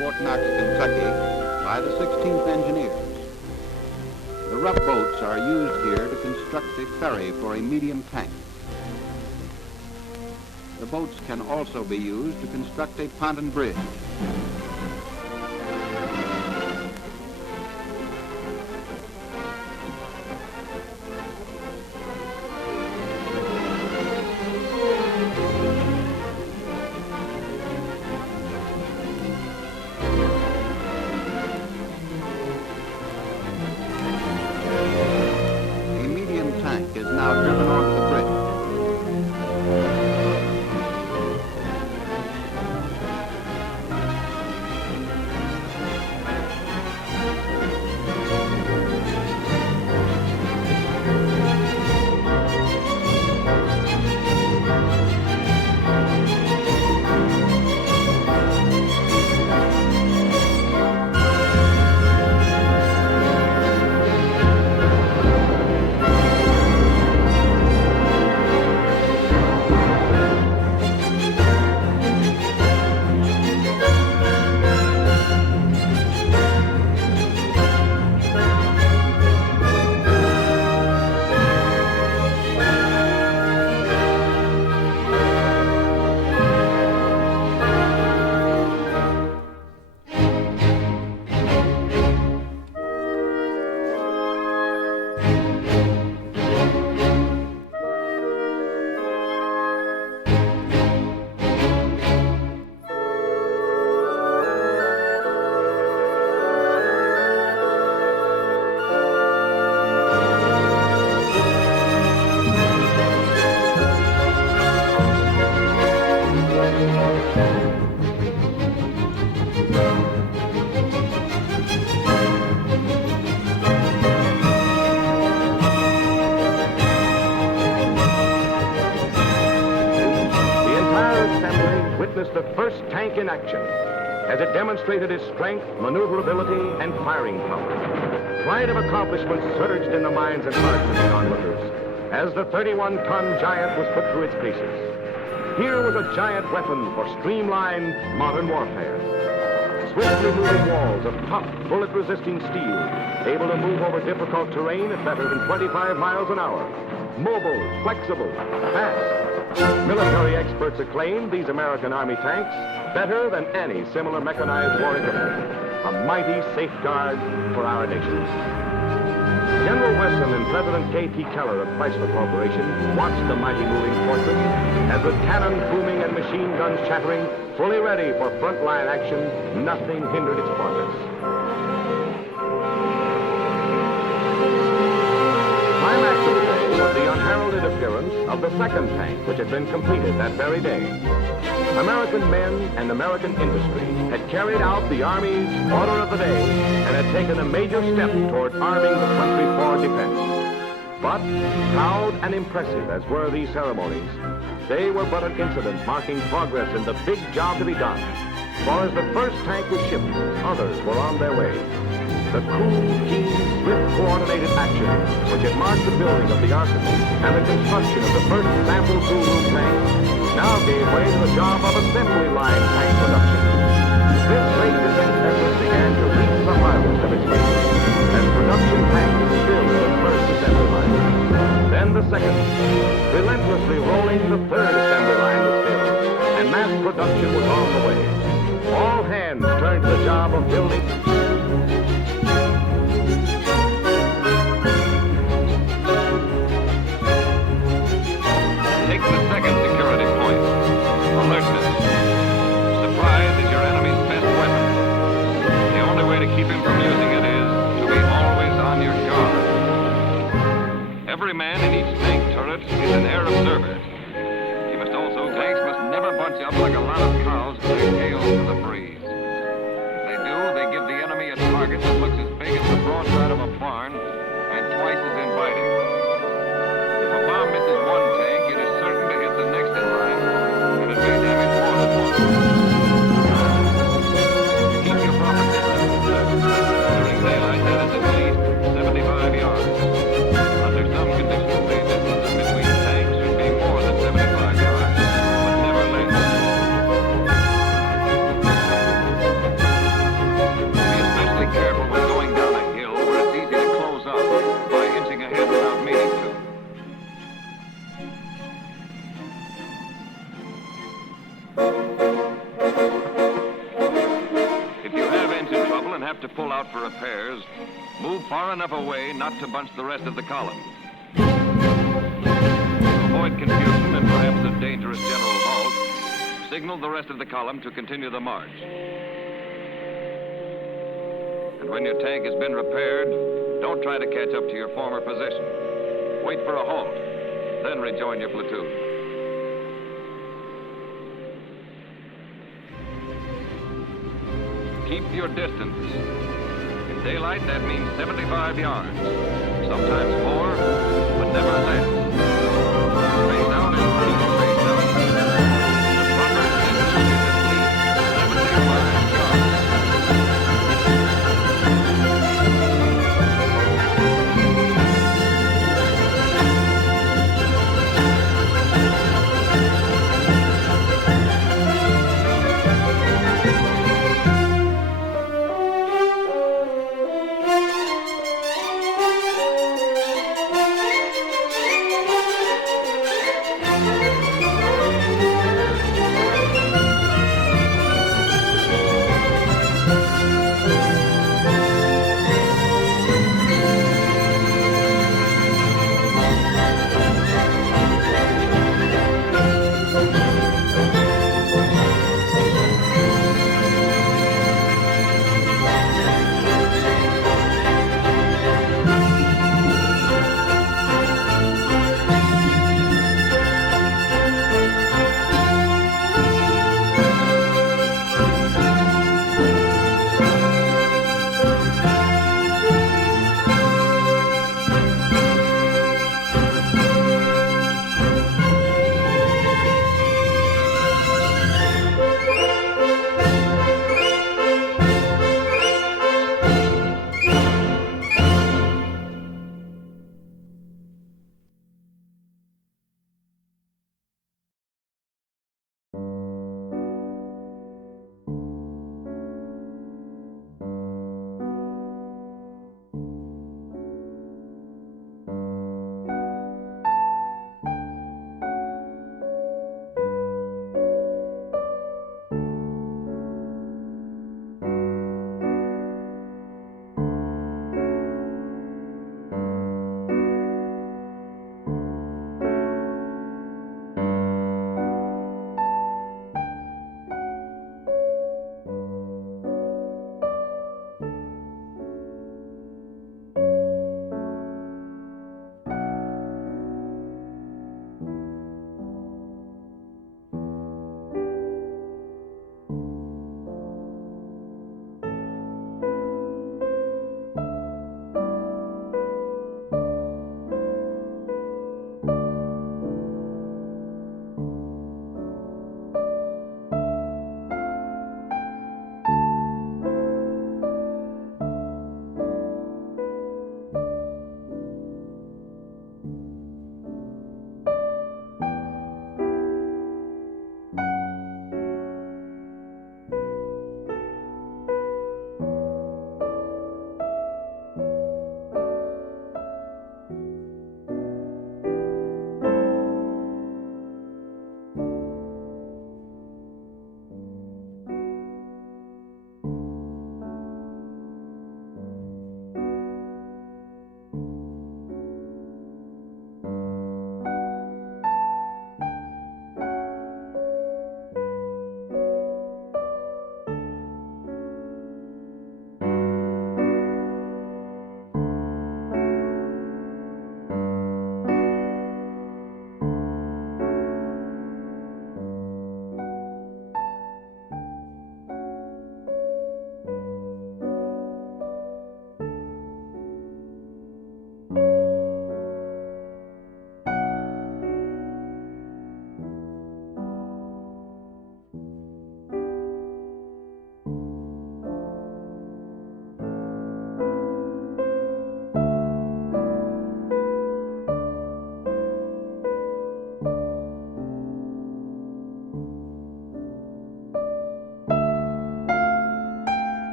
Fort Knox, Kentucky, by the 16th Engineers. The rough boats are used here to construct a ferry for a medium tank. The boats can also be used to construct a pontoon bridge. A medium tank is now driven off the bridge. Witnessed the first tank in action as it demonstrated its strength, maneuverability, and firing power. Pride of accomplishment surged in the minds and hearts of the onlookers as the 31-ton giant was put through its paces. Here was a giant weapon for streamlined modern warfare. Swiftly moving walls of tough, bullet-resisting steel, able to move over difficult terrain at better than 25 miles an hour. Mobile, flexible, fast. Military experts acclaimed these American Army tanks better than any similar mechanized war equipment. A mighty safeguard for our nation. General Wesson and President K.T. Keller of Chrysler Corporation watched the mighty moving fortress as with cannon booming and machine guns chattering, fully ready for frontline action, nothing hindered its progress. Climax of the day was the unheralded appearance of the second tank, which had been completed that very day. American men and American industry had carried out the Army's order of the day and had taken a major step toward arming the country for defense. But, proud and impressive as were these ceremonies, they were but an incident marking progress in the big job to be done. For as the first tank was shipped, others were on their way. The cool, keen, swift, coordinated action which had marked the building of the arsenal and the construction of the first sample two-room tank now gave way to the job of assembly line tank production. This great defense effort began to reap the harvest of its labor as production tanks filled the first assembly line. Then the second, relentlessly rolling, the third assembly line was filled, and mass production was on the way. All hands turned to the job of building. Take the second security point. Alertness. Surprise is your enemy's best weapon. The only way to keep him from using it is to be always on your guard. Every man in each tank turret is an air observer. Tanks must never bunch up like a lot of cows with their tails to the breeze. If they do, they give the enemy a target that looks as big as the broadside of a barn and twice as inviting. If a bomb misses one tank, it is certain to hit the next in line, and it may damage more than one. Keep your proper distance. During daylight, that is at least 75 yards. Under some conditions, the distance between tanks should be more than 75 yards. out for repairs, move far enough away not to bunch the rest of the column. To avoid confusion and perhaps a dangerous general halt, signal the rest of the column to continue the march. And when your tank has been repaired, don't try to catch up to your former position. Wait for a halt, then rejoin your platoon. Keep your distance. In daylight, that means 75 yards. Sometimes more, but never less. Face out and keep face out. The proper distance is at least 75 yards.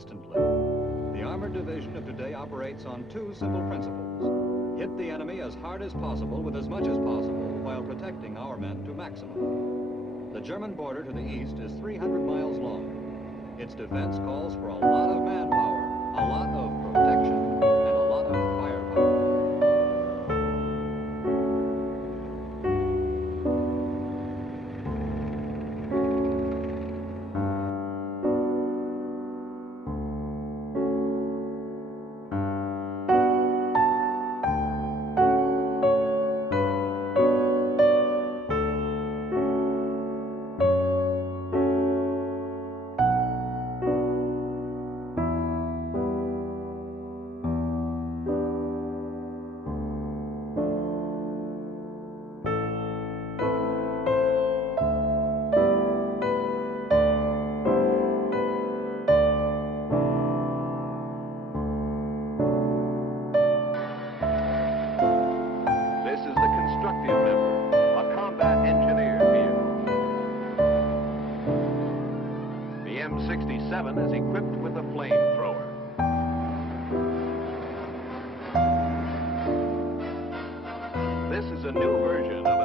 instantly. The armored division of today operates on two simple principles. Hit the enemy as hard as possible with as much as possible while protecting our men to maximum. The German border to the east is 300 miles long. Its defense calls for a lot of manpower, a lot of protection, and a lot of firepower. This is the constructive member, a combat engineer vehicle. The M67 is equipped with a flamethrower. This is a new version of